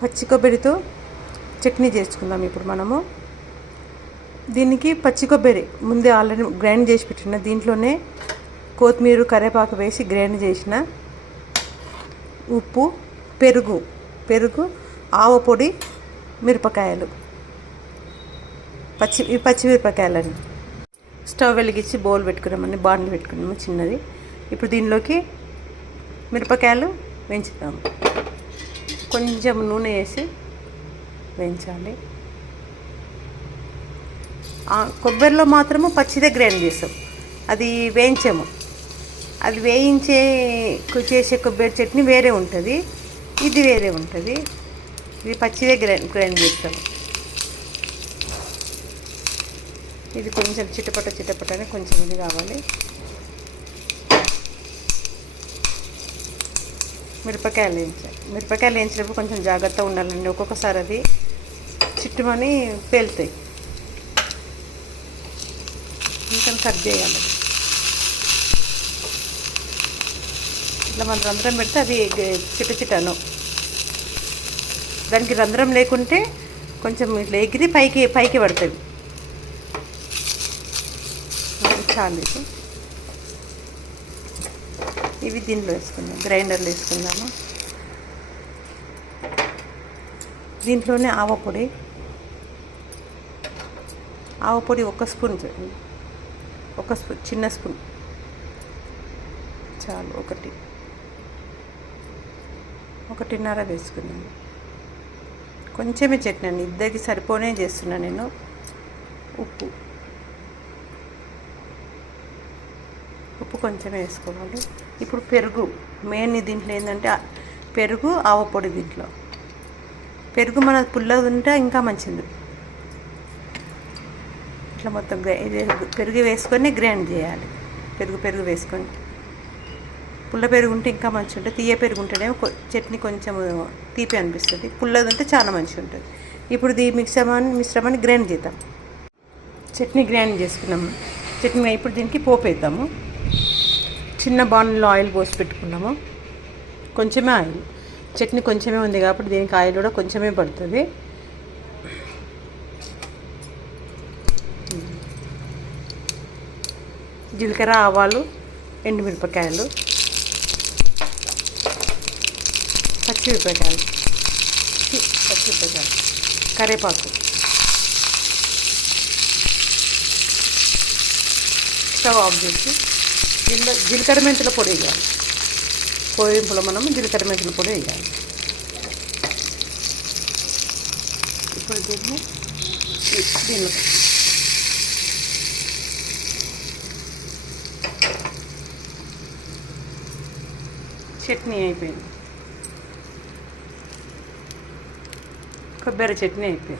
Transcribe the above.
పచ్చి కొబ్బరితో చట్నీ చేసుకుందాం ఇప్పుడు మనము. దీనికి పచ్చి కొబ్బరి ముందే ఆల్రెడీ గ్రైండ్ చేసి పెట్టిన, దీంట్లోనే కొత్తిమీర కరివేపాకు వేసి గ్రైండ్ చేసిన, ఉప్పు, పెరుగు, ఆవ పొడి, మిరపకాయలు, పచ్చిమిరపకాయలని. స్టవ్ వెలిగించి బౌల్ పెట్టుకున్నామని, బాండ్లు పెట్టుకున్నాము చిన్నది. ఇప్పుడు దీనిలోకి మిరపకాయలు వేయించుతాము. కొంచెం నూనె వేసి వేయించాలి. కొబ్బరిలో మాత్రము పచ్చిదే గ్రైండ్ చేస్తాం, అది వేయించాము. అది చేసే కొబ్బరి చట్నీ వేరే ఉంటుంది, ఇది వేరే ఉంటుంది. ఇది పచ్చిదే గ్రైండ్ చేస్తాము. ఇది కొంచెం చిటపట అని కొంచెం ఇది కావాలి. మిరపకాయలు వేయించినప్పుడు కొంచెం జాగ్రత్తగా ఉండాలండి, ఒక్కొక్కసారి అది చిట్టుమని పేలుతాయి. ఇంకా కట్ చేయాలి. ఇట్లా మనం రంధ్రం పెడితే అది చిట్టను. దానికి రంధ్రం లేకుంటే కొంచెం ఇట్లా ఎగిరి పైకి పడుతుంది. చాలు. ఇవి దీనిలో వేసుకుందాం, గ్రైండర్లో వేసుకుందాము. దీంట్లోనే ఆవ పొడి ఒక స్పూన్, చిన్న స్పూన్ చాలు. ఒకటిన్నర వేసుకున్నాను. కొంచెమే చట్నీ అండి, ఇద్దరికి సరిపోనే చేస్తున్నాను నేను. ఉప్పు కొంచెం వేసుకోవాలి. ఇప్పుడు పెరుగు మెయిన్ దీంట్లో ఏంటంటే పెరుగు, ఆవ పొడి. దీంట్లో పెరుగు మన పుల్లగా ఉంటే ఇంకా మంచిది. ఇట్లా మొత్తం పెరుగు వేసుకొని గ్రైండ్ చేయాలి. పెరుగు వేసుకొని, పుల్ల పెరుగు ఉంటే ఇంకా మంచిగా ఉంటుంది. తీయ పెరుగు ఉంటేనేమో చట్నీ కొంచెం తీపి అనిపిస్తుంది, పుల్లది ఉంటే చాలా మంచిగా ఉంటుంది. ఇప్పుడు ఈ మిశ్రమాన్ని గ్రైండ్ చేద్దాం. చట్నీ గ్రైండ్ చేసుకున్నాము. ఇప్పుడు దీనికి పోపు వేద్దాము. చిన్న బాండ్లో ఆయిల్ పోసి పెట్టుకున్నాము. కొంచెమే ఆయిల్, చట్నీ కొంచెమే ఉంది కాబట్టి దీనికి ఆయిల్ కూడా కొంచెమే పడుతుంది. జీలకర్ర, ఆవాలు, ఎండుమిరపకాయలు, పచ్చిమిరపకాయలు, కరివేపాకు. స్టవ్ ఆఫ్ చేసి దీనిలో జీలకర్ర మెంతుల పొడి వేయాలి. పోయింపులో మనం జీలకర్ర మెంతుల పొడి వేయాలి. ఇప్పుడు దీనిలో చట్నీ అయిపోయింది, కొబ్బరి చట్నీ అయిపోయింది.